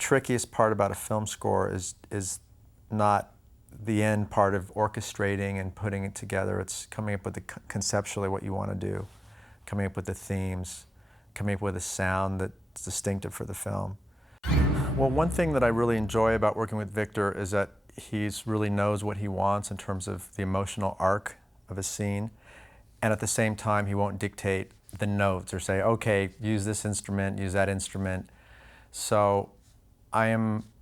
trickiest part about a film score is not the end part of orchestrating and putting it together. It's coming up with conceptually what you want to do, coming up with the themes, coming up with a sound that's distinctive for the film. Well, one thing that I really enjoy about working with Victor is that he really knows what he wants in terms of the emotional arc of a scene, and at the same time he won't dictate the notes or say, okay, use this instrument, use that instrument. So I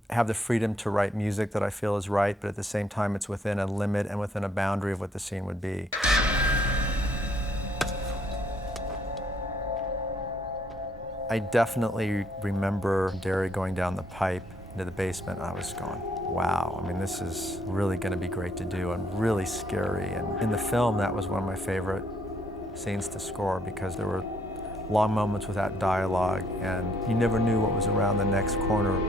have the freedom to write music that I feel is right, but at the same time it's within a limit and within a boundary of what the scene would be. I definitely remember Derry going down the pipe into the basement. I was going, wow, I mean, this is really going to be great to do and really scary. And in the film, that was one of my favorite scenes to score because there were long moments without dialogue and you never knew what was around the next corner.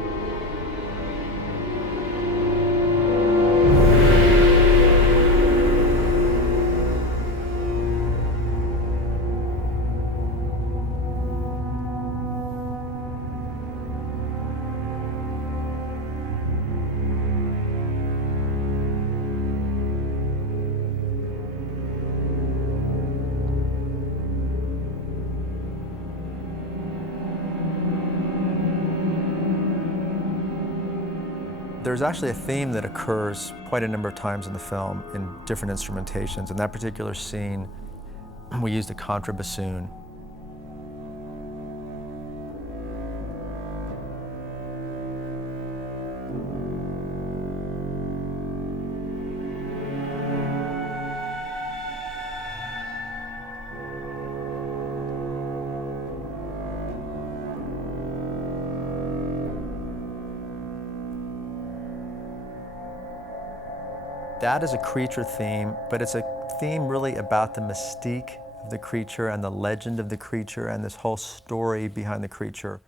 There's actually a theme that occurs quite a number of times in the film in different instrumentations. In that particular scene, we used a contrabassoon. That is a creature theme, but it's a theme really about the mystique of the creature and the legend of the creature and this whole story behind the creature.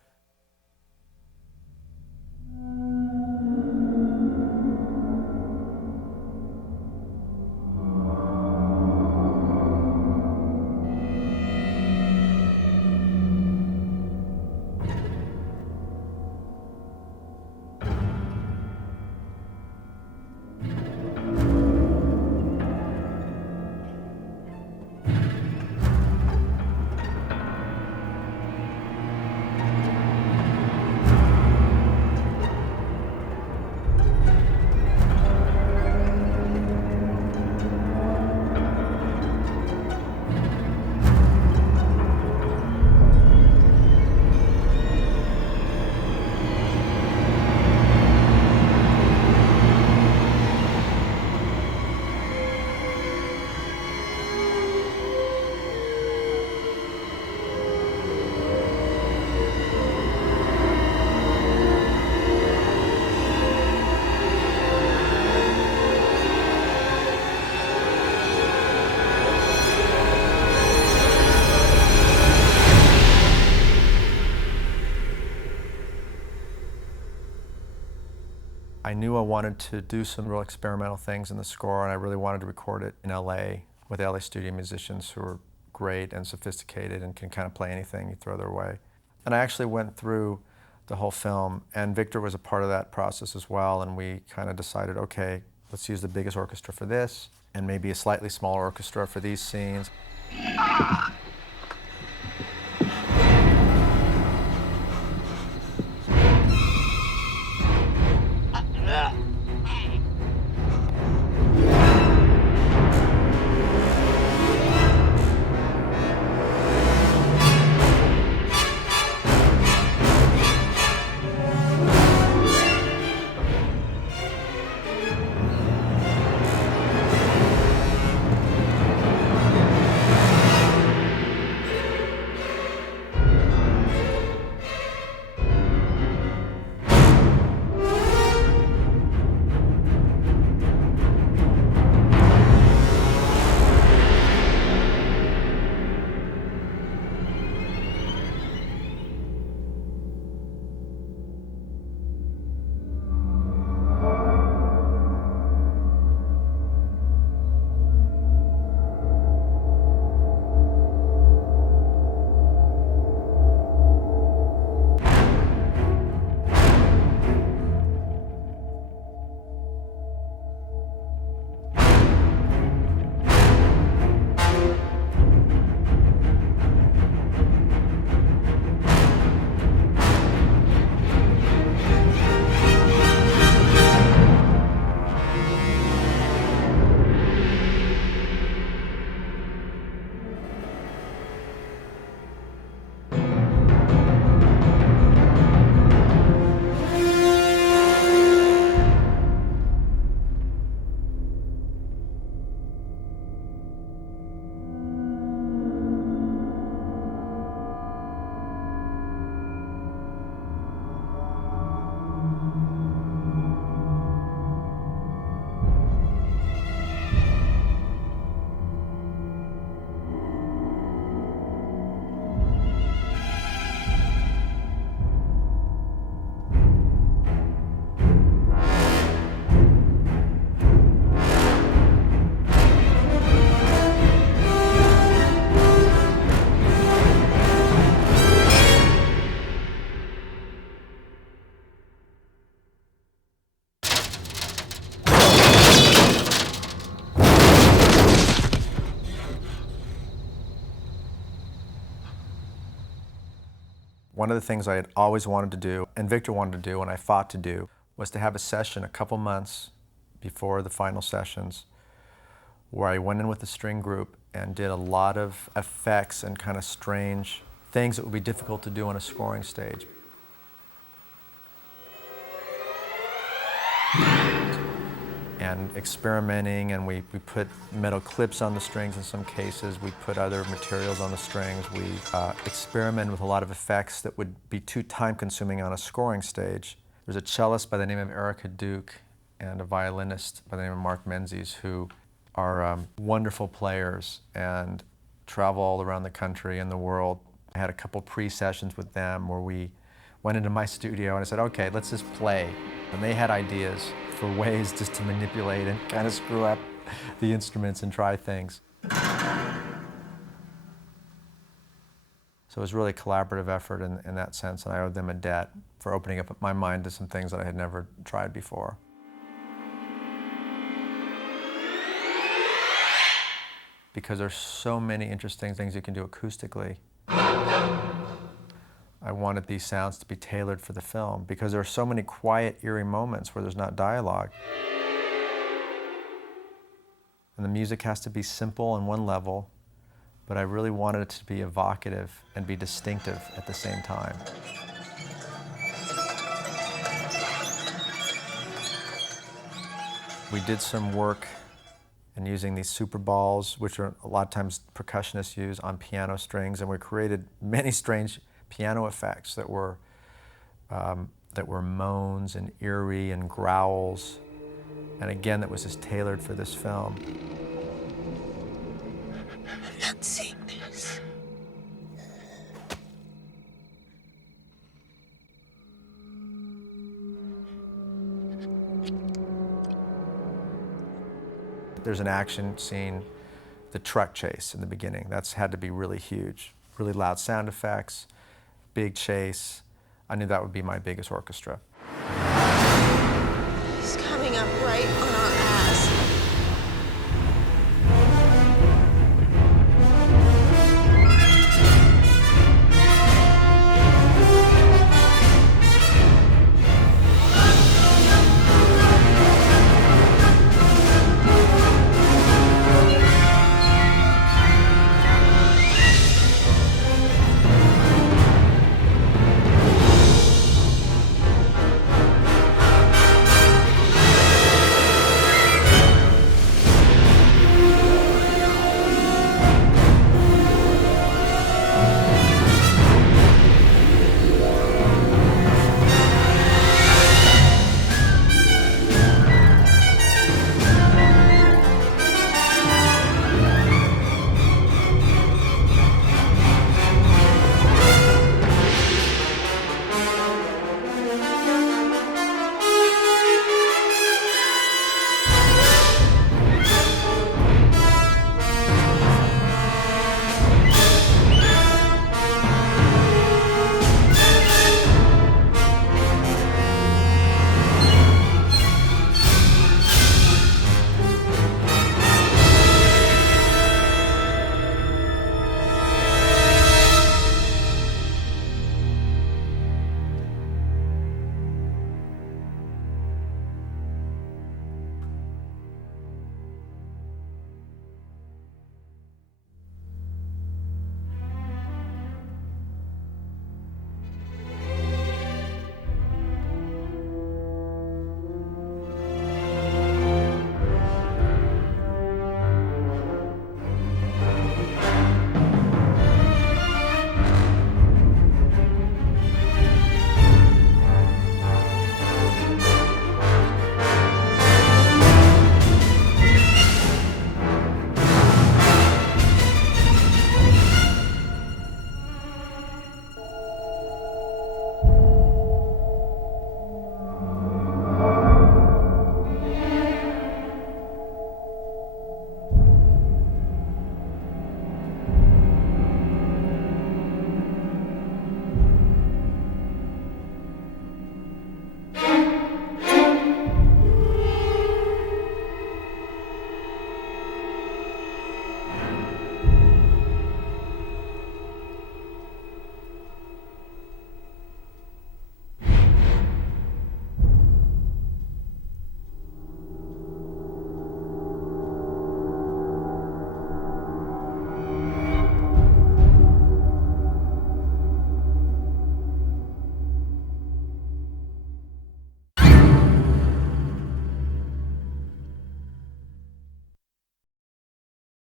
I knew I wanted to do some real experimental things in the score, and I really wanted to record it in LA with LA studio musicians who are great and sophisticated and can kind of play anything you throw their way. And I actually went through the whole film, and Victor was a part of that process as well, and we kind of decided, okay, let's use the biggest orchestra for this, and maybe a slightly smaller orchestra for these scenes. One of the things I had always wanted to do, and Victor wanted to do, and I fought to do, was to have a session a couple months before the final sessions where I went in with the string group and did a lot of effects and kind of strange things that would be difficult to do on a scoring stage. And experimenting, and we put metal clips on the strings in some cases, we put other materials on the strings, we experimented with a lot of effects that would be too time-consuming on a scoring stage. There's a cellist by the name of Erica Duke and a violinist by the name of Mark Menzies who are wonderful players and travel all around the country and the world. I had a couple pre-sessions with them where we went into my studio and I said, okay, let's just play. And they had ideas for ways just to manipulate and kind of screw up the instruments and try things. So it was really a collaborative effort in that sense, and I owed them a debt for opening up my mind to some things that I had never tried before. Because there's so many interesting things you can do acoustically. I wanted these sounds to be tailored for the film because there are so many quiet, eerie moments where there's not dialogue. And the music has to be simple on one level, but I really wanted it to be evocative and be distinctive at the same time. We did some work in using these super balls, which are a lot of times percussionists use on piano strings, and we created many strange piano effects that were moans and eerie and growls, and again, that was just tailored for this film. I'm not seeing this. There's an action scene, the truck chase in the beginning. That's had to be really huge, really loud sound effects, big chase. I knew that would be my biggest orchestra.